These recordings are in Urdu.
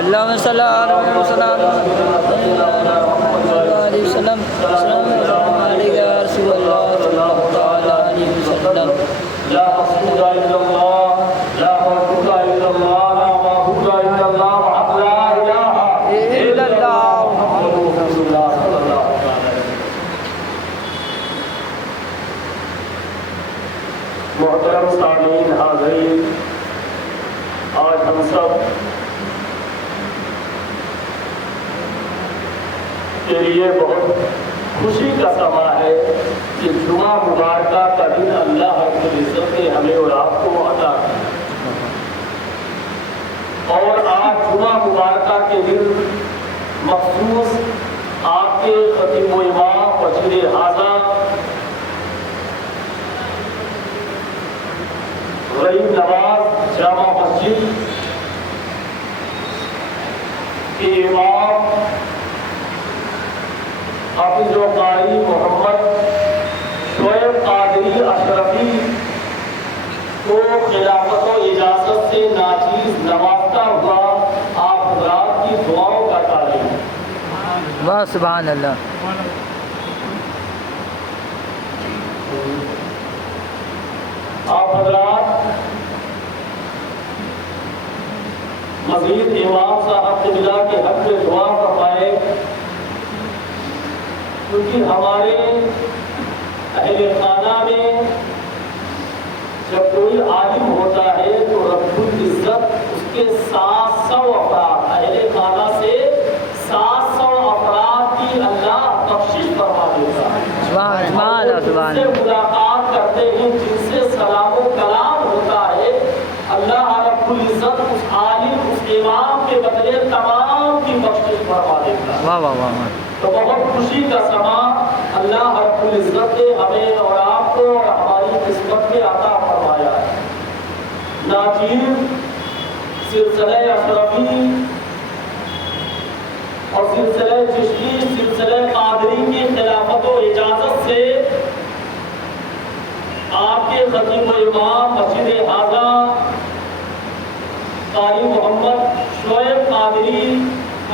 اللهم صل على محمد وسلم عليك يا رسول الله صلى الله تعالى عليه وسلم. لا مقصود الا الله، لا موجود الا الله، لا معبود الا الله، وحق لا اله الا الله محمد رسول الله صلى الله عليه وسلم. محترم سامعین حاضرین، آج ہم سب کے لیے بہت خوشی کا سما ہے کہ جمعہ مبارکہ کا دن اللہ رب العزت نے ہمیں اور آپ کو عطا کیا، اور آج جمعہ مبارکہ کے دن مخصوص آپ کے خطیب و امام وزیر اعظم غریب نواز جامع مسجد کے امام حافظ و قاری محمد شعیب قادری اشرفی کو خلافت و اجازت سے ناچیز نوازتا ہوا آپ حضرات کی دعاؤں کا تعلیم. واہ سبحان اللہ. آپ حضرات مزید امام صاحب قبلہ کے حق میں دعا فرمائے، کیونکہ ہمارے اہل خانہ میں جب کوئی عالم ہوتا ہے تو رب العزت اس کے 700 افراد اہل خانہ سے 700 افراد کی اللہ بخشش فرما دیتا ہے. سبحان سے ملاقات کرتے ہیں، جن سے سلام و کلام ہوتا ہے، اللہ رب العزت اس عالم اس امام کے بدلے تمام کی بخشش فرما دیتا ہے. واہ واہ واہ. تو بہت خوشی کا سما اللہ رب العزت نے ہمیں اور آپ کو اور ہماری قسمت میں عطا فرمایا ہے. ناچیز سلسلہ اشرفی اور سلسلہ چشتی سلسلہ قادری کی خلافت و اجازت سے آپ کے خطیب و امام مسجد اعظم قاری محمد شعیب قادری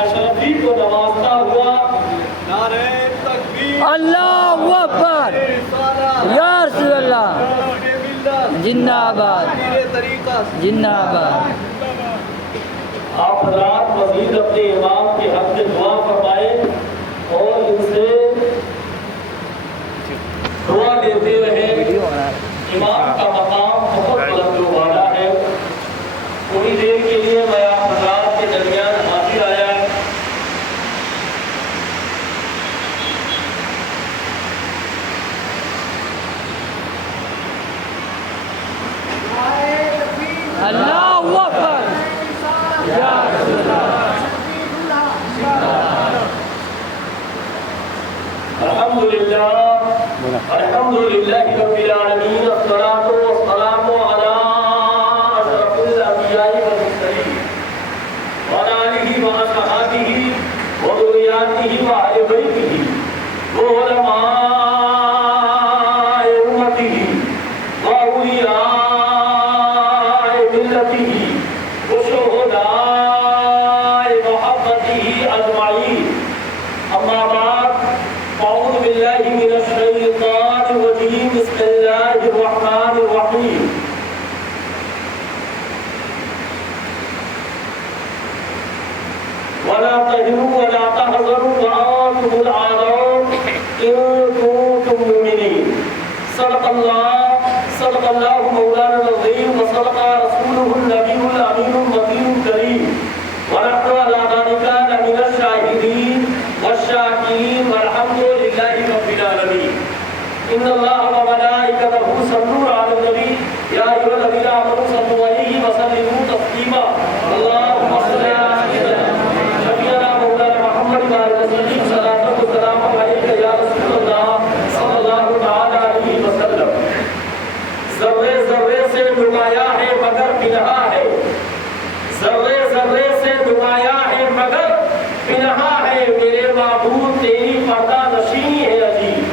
اشرفی کو نوازتا ہوا نعرہ تکبیر اللہ اکبر یا رسول اللہ زندہ آباد زندہ آباد. آپ حضرات مزید اپنے امام کے حق میں دعا فرمائے اور ان سے دعا لیتے رہے. امام کا مقام بہت بلند و بالا ہے. تھوڑی دیر کے لیے میں آپ حضرات کے درمیان حاضر آیا. اللہ اکبر یا رسول اللہ. الحمدللہ الحمدللہ رب العالمین، الصلاۃ والسلام علی اشرف الانبیاء والمرسلین وعلی آلہ واصحابہ وذریاتہ واہل بیتہ وعلماء امت سنته وأولياء ملته وشهداء محبته أجمعين. أما بعد، أعوذ بالله من الشيطان الرجيم. بسم الله الرحمن الرحيم. ولا تهنوا ولا تحزنوا وأنتم الأعلون إن كنتم مؤمنين. صدق الله مولانا العظيم وصدق رسوله النبي الأمين المبين الكريم. ونحن على ذلك لمن الشاهدين والشاكرين والحمد لله رب العالمين. إن الله وملائكته يصلون على النبي يا أيها الذين آمنوا صلوا عليه وسلموا تسليما. اللهم صل على سيدنا مولانا محمد وعلى آله صلاة وسلام عليك يا رسول الله صلی اللہ تعالی علیہ وسلم. ذرے ذرے سے نمایاں ہے مگر پنہا ہے، ذرے ذرے سے نمایاں ہے مگر پنہا ہے، میرے معبود تیری پردہ نشینی ہے عجیب.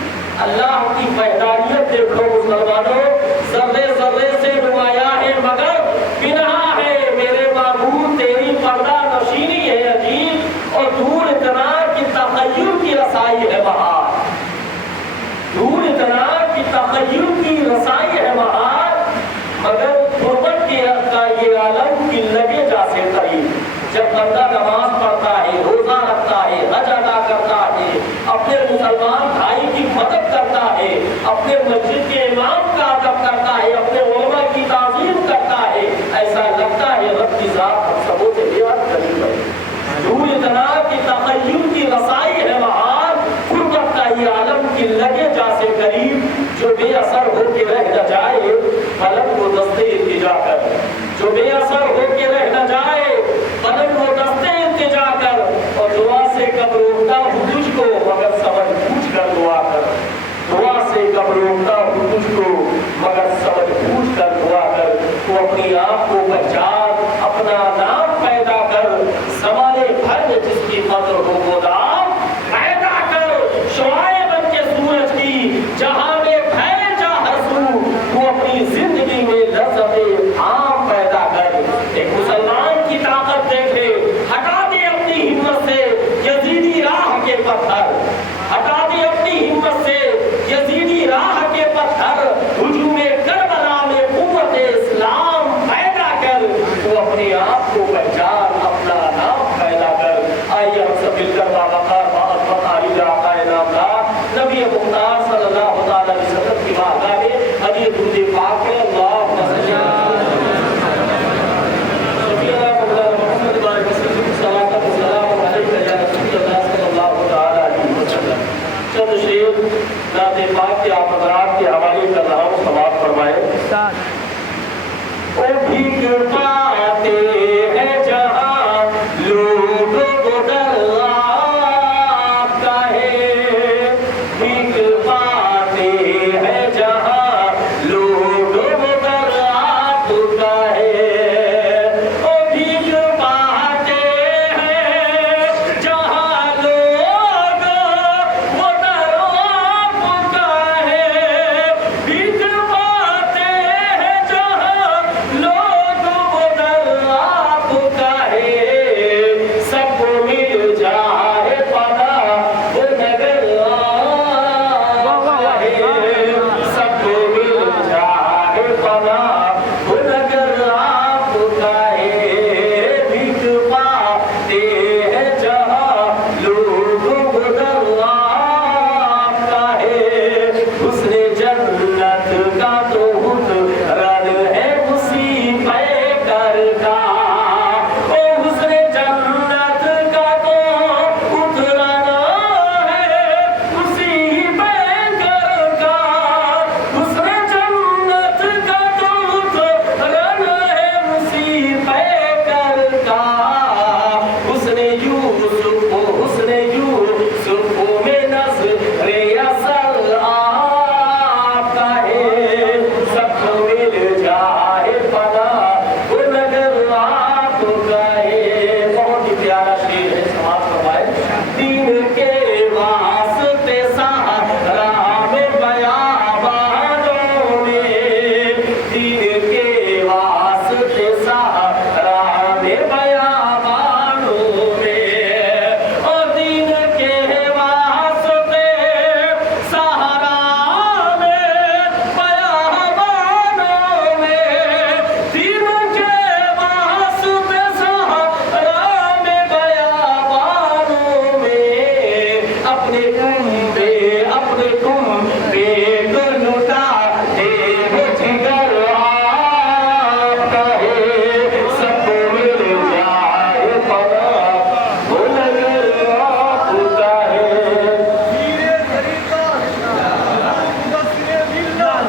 اللہ کی وحدانیت دیکھو مسلمانوں، ذرے ذرے سے نمایاں ہے مگر پنہا ہے، میرے معبود تیری پردہ نشینی ہے عجیب. اور دور اتنا کہ تخیل کی رسائی ہے بہار، دور اتنا کہ تخیل کی رسائی ہے بہار، مگر غربت کے حد کا یہ عالم کی لگے جا سے قریب. جب بندہ نماز پڑھتا ہے، روزہ رکھتا ہے، حج ادا کرتا ہے، اپنے مسلمان بھائی کی مدد کرتا ہے، اپنے مسجد کے امام کا ادب کرتا ہے، اپنے علماء کی تعظیم کرتا ہے، ایسا لگتا ہے رب کی ذات ہم سبوں سے بے حد قریب ہے. دور اتنا کہ تخیل کی رسائی ہے بہار، غربت کا یہ عالم کی لگے جا سے قریب. جو بے اثر ہو کے رہ نہ جائے فلک کو دستے التجا کر، جو بے اثر ہو کے رہ نہ جائے فلک کو دستے التجا کر. اور دعا سے کب روکتا ہوں تجھ کو مگر سمجھ پوچھ کر دعا کر، دعا سے کب روکتا ہوں تجھ کو مگر سمجھ پوچھ کر دعا کر. تو اپنی آپ کو پہچان، اپنا نام پیدا کر، زمانے بھر میں جس کی قدر ہو وہ نام پیدا کر. شعائیں بن کے سورج کی جہاں میں پھیل جا ہر سو، تو اپنی زندگی میں لذت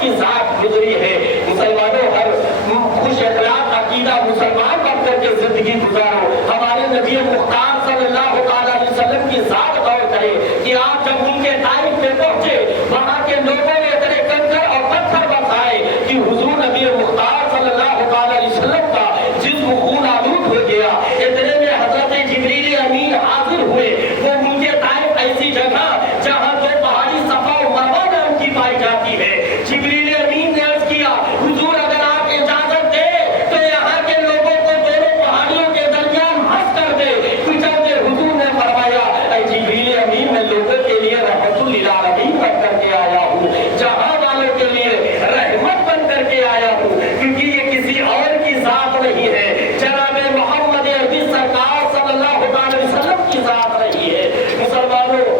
کی ذات گزری ہے۔ مسلمانوں ہر خوش اخلاق عقیدہ مسلمان بن کر کے زندگی گزارو۔ ہمارے نبی مختار صلی اللہ علیہ وسلم کی ذات غور کرے کہ آپ جب ان کے طائف میں پہنچے وہاں کے لوگوں نے اتنے کنکر اور پتھر برسائے کہ حضور نبی مختار صلی اللہ علیہ وسلم کا جسم خون آلود ہو گیا۔ اتنے میں حضرت جبریل امین حاضر ہوئے۔ وہ ان کے طائف ایسی جگہ جہاں دو پہاڑی صفا و مروہ نام کی پائی جاتی ہے۔ جبریل امین نے عرض کیا حضور اگر آپ اجازت دیں تو یہاں کے لوگوں کو دونوں پہاڑیوں کے درمیان ہنس کر دے کچل دے۔ حضور نے فرمایا اے جبریل امین میں لوگوں کے لیے رحمت للعالمین بن کر کے آیا ہوں، جہاں والوں کے لیے رحمت بن کر کے آیا ہوں، کیونکہ یہ کسی اور کی ذات نہیں ہے، جناب محمد عربی سرکار صلی اللہ علیہ وسلم کی ذات رہی ہے۔ مسلمانوں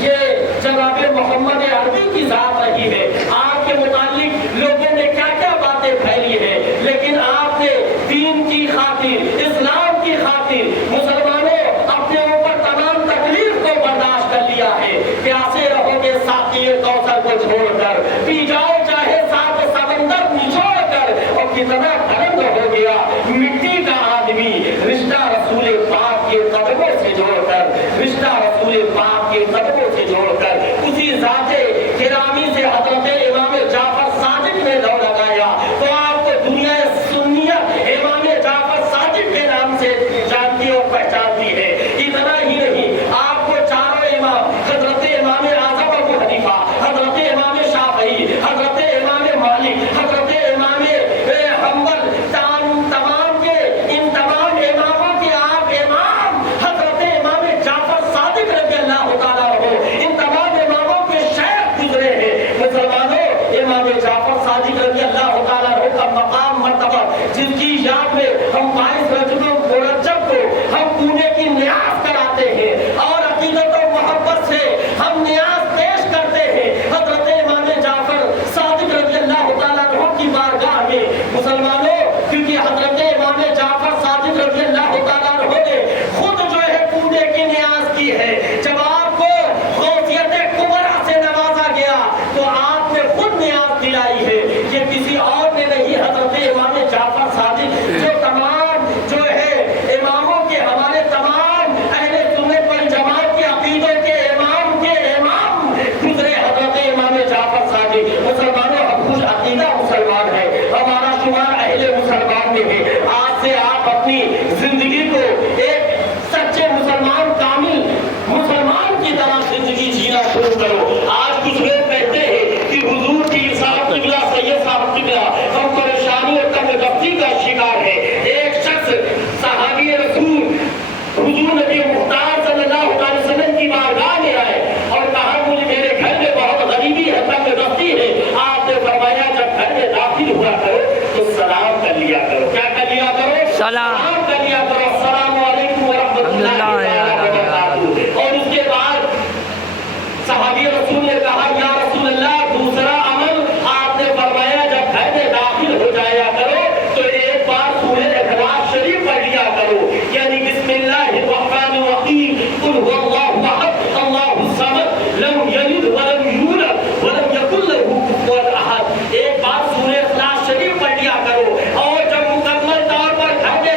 یہ جناب محمد عربی کی ذات رہی ہے۔ آپ کے متعلق لوگوں نے کیا کیا باتیں پھیلی ہیں، لیکن آپ نے دین کی خاطر اسلام کی خاطر مسلمانوں اپنے اوپر تمام تکلیف کو برداشت کر لیا ہے۔ پیاسے رہو گے ساقی کوثر کو چھوڑ کر، پی جاؤ چاہے سات سمندر نچوڑ کر، اور کتنا بلند ہو گیا مٹی کا آدمی رشتہ رسول پاک کے قدموں سے جوڑ کر، رشتہ رسول پاک کے قدموں سے جوڑ کر اسی ذات گرامی سے حضرت امام جعفر صادق نے لو لگایا تو آپ کو دنیا سنیت امام جعفر صادق کے نام سے جانتی اور پہچانتی ہے۔ اتنا ہی نہیں، آپ کو چاروں امام حضرت امام اعظم ابو حنیفہ، حضرت امام شافعی، حضرت امام مالک، حضرت امام حنبل، تمام کے ان تمام اماموں کے آپ امام حضرت امام جعفر صادق رضی اللہ تعالیٰ عنہ، ان تمام اماموں کے شیخ گزرے ہیں۔ مسلمانوں امام جعفر صادق رضی اللہ تعالیٰ عنہ کا مقام مرتبہ جس کی یاد میں ہم 22 رجب مرجب کو ہم پونے کی نیاز کراتے ہیں اور عقیدت و محبت سے ہم نیاز پیش کرتے ہیں حضرت امام جعفر صادق رضی اللہ تعالیٰ عنہ کی بارگاہ میں۔ مسلمانوں کیونکہ حضرت امام جعفر صادق رضی اللہ تعالیٰ عنہ نے خود جو ہے پونے کی نیاز کی ہے۔ جب آپ کو غوثیت کبریٰ سے نوازا گیا تو آپ نے خود نیاز دلائی ہے، یہ کسی اور نے نہیں، حضرت امام جعفر صادق جو تمام جو ہے اماموں کے ہمارے تمام اہل سنت والجماعت کے عقیدوں کے امام گزرے حضرت امام جعفر صادق۔ مسلمانوں ہم خوش عقیدہ مسلمان ہیں، ہمارا شمار اہل مسلمان میں ہے۔ آج سے آپ اپنی زندگی کو ایک سچے مسلمان کامل مسلمان کی طرح زندگی جینا شروع کرو۔ آج کچھ لوگ کہتے ہیں کہ حضور کی صاحب قبلہ سید صاحب قبلہ ہم پریشانی اور کم رفتی کا شکار ہے۔ ایک شخص صحابی رسول حضور نبی مختار صلی اللہ علیہ وسلم کی بارگاہ میں آئے اور کہا مجھے میرے گھر میں بہت غریبی ہے، کم رفتی ہے۔ آپ نے فرمایا جب گھر میں داخل ہوا کرو تو سلام کر لیا کرو۔ کیا کر لیا کرو؟ سلام کر لیا کرو۔ السلام علیکم ورحمۃ اللہ وبرکاتہ۔ اور اس کے بعد صحابی رسول نے کہا یا رسول اللہ دوسرا عمل، آپ نے فرمایا جب گھر میں داخل ہو جایا کرو تو ایک بار سورہ اخلاص شریف پڑھ لیا کرو، یعنی بسم اللہ الرحمن الرحیم، قل هو اللہ احد اللہ الصمد لم یلد ولم یولد ولم یکن له کفوا احد۔ ایک بار سورہ اخلاص شریف پڑھ لیا کرو، اور جب مکمل طور پر گھر میں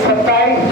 27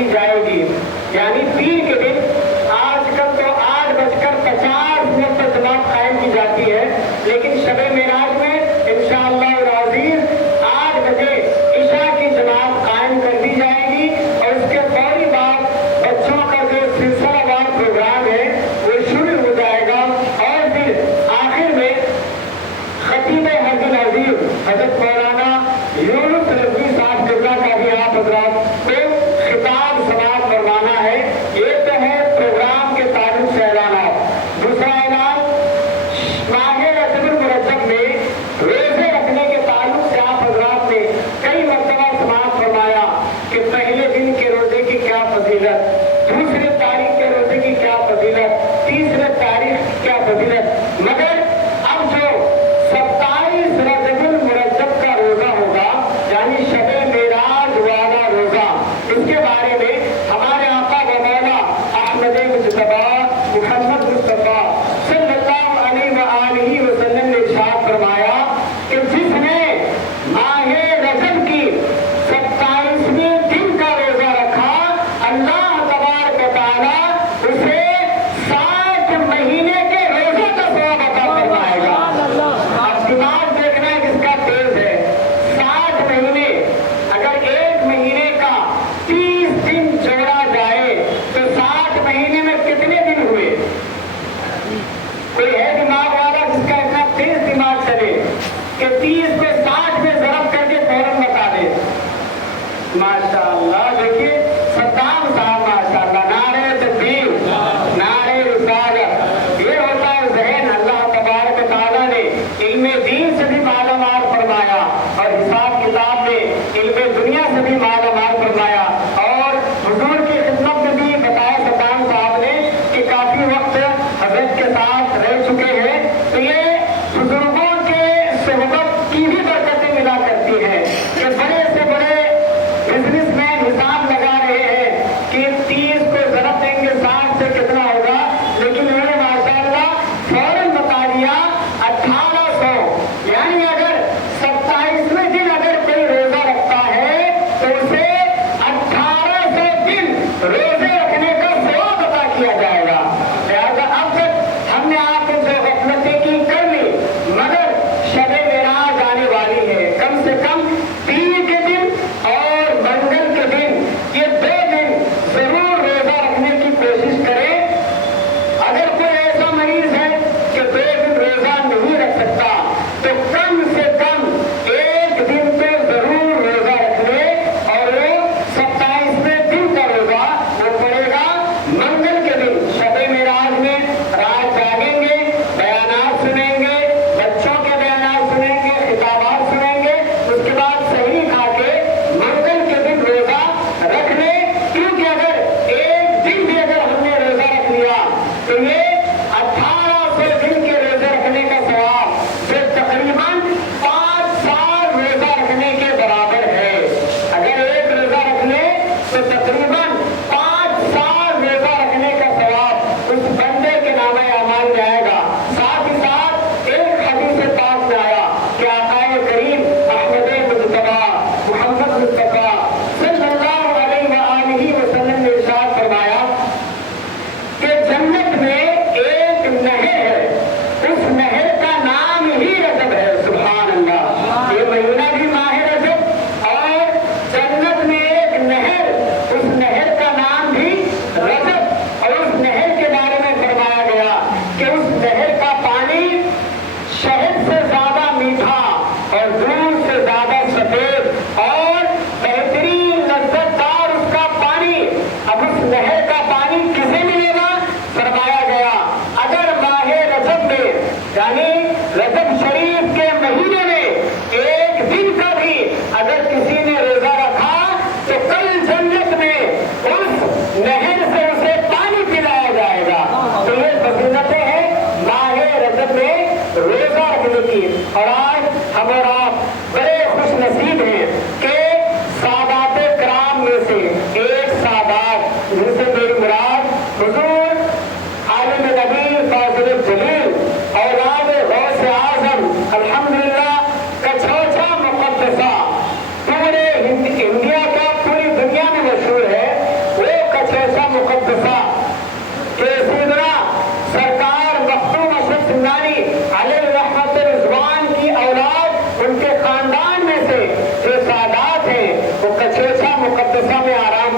کی جائے گی، یعنی پیر کے دن آج کل تو 8:50 پر جماعت قائم کی جاتی ہے، لیکن شب معراج میں انشاءاللہ العزیز 8 بجے عشاء کی جماعت قائم کر دی جائے گی، اور اس کے فوری بعد بچوں کا جو سلسلہ وار پروگرام ہے وہ شروع ہو جائے گا، اور پھر آخر میں خطیب حضرت العظیم حضرت مولانا یونس رضوی صاحب قبلہ کا بھی آپ حضرات کو خطاب سماعت فرمانا ہے۔ یہ تو ہے پروگرام کے تعلق سے اعلانات۔ دوسرا اعلان، ماہ رجب المرجب میں روزے رکھنے کے تعلق سے آپ حضرات نے کئی مرتبہ سماعت فرمایا کہ پہلے دن کے روزے کی کیا فضیلت، دوسرے تاریخ کے روزے کی کیا فضیلت، تیسرے تاریخ کی کیا فضیلت، مگر اب جو 27 رجب المرجب کا روزہ ہوگا یعنی شب معراج والا روزہ، اس کے بارے میں ہمارے آقا و مولا احمد مجتبی محمد مصطفیٰ صلی اللہ علیہ وآلہ وسلم نے ارشاد فرمایا کہ جس نے ماہ رجب کی 27ویں دن کا روزہ رکھا، اللہ تبارک و تعالیٰ اسے 60 مہینے کے روزے کا ثواب عطا فرمائے گا۔ اب دماغ دیکھنا ہے کس کا تیز ہے۔ 60 مہینے، اگر ایک مہینے کا 30 دن جوڑا جائے تو 60 مہینے میں کتنے دن ہوئے؟ کوئی ہے دماغ والا جس کا اتنا تیز دماغ چلے کہ 30 کو 60 میں ضرب کر کے فوراً بتا دے؟ ماشاءاللہ، دیکھیے صدام صاحب ماشاءاللہ، نعرہ تکبیر، نعرہ رسالت، یہ ہوتا ہے ذہن۔ اللہ تبارک و تعالیٰ نے علم دین سے بھی مالا مال فرمایا اور حساب کتاب میں علم دنیا سے بھی مالا مال فرمایا، اور حضور کی خدمت میں بھی بتایا صدام صاحب نے کہ کافی وقت حضرت کے ساتھ رہ چکے ہیں، تو یہ بزرگوں کے صحبت کی بھی برکتیں ملا کرتی ہیں کہ بڑے سے بڑے بزنس مین حساب لگا رہے ہیں کہ 30 کو ضرب دیں گے 60 سے کتنا ہوگا، لیکن انہوں نے ماشاءاللہ فوراً بتا دیا 1800، یعنی اگر 27ویں دن اگر کوئی روزہ رکھتا ہے تو اسے 1800 دن روزے رکھنے کا ثواب عطا کیا جائے گا۔ لہٰذا اب تک ہم نے آپ کو جو غفلتیں کی کر لی، مگر شب معراج آنے والی ہے، کم سے کم پیر کے دن اور منگل کے دن، یہ 2 دن ضرور روزہ رکھنے کی کوشش کریں۔ اگر کوئی ایسا مریض ہے کہ 2 دن روزہ نہیں رکھ سکتا تو کم سے کم 1 دن تو ضرور روزہ رکھ لے، اور وہ 27ویں دن کا روزہ وہ پڑے گا منگل کے دن۔ شب معراج میں رات جاگیں گے، بیانات سنیں گے، بچوں کے بیانات سنیں گے، خطابات سنیں گے، اس کے بعد سحری کھا کے منگل کے دن روزہ رکھ لیں، کیونکہ اگر ایک دن بھی اگر ہم نے روزہ رکھ لیا تو یہ 1800 دن کے روزے رکھنے کا ثواب جو تقریباً 5 سال روزہ رکھنے کے برابر ہے۔ اگر ایک روزہ رکھ لے تو تقریباً 5 سال روزہ رکھنے کا ثواب اس بندے کے نامہ اعمال میں آئے گا۔ ساتھ ہی ساتھ ایک حدیث پاک میں آیا کہ آقا کریم احمد مجتبی محمد مصطفیٰ صلی اللہ علیہ وآلہ وسلم نے ارشاد فرمایا کہ جنت میں ایک نہر ہے، اس نہر کا نام ہی رجب ہے۔ سبحان اللہ، یہ مہینہ بھی ماہ رجب، اور جنت میں ایک نہر، اس نہر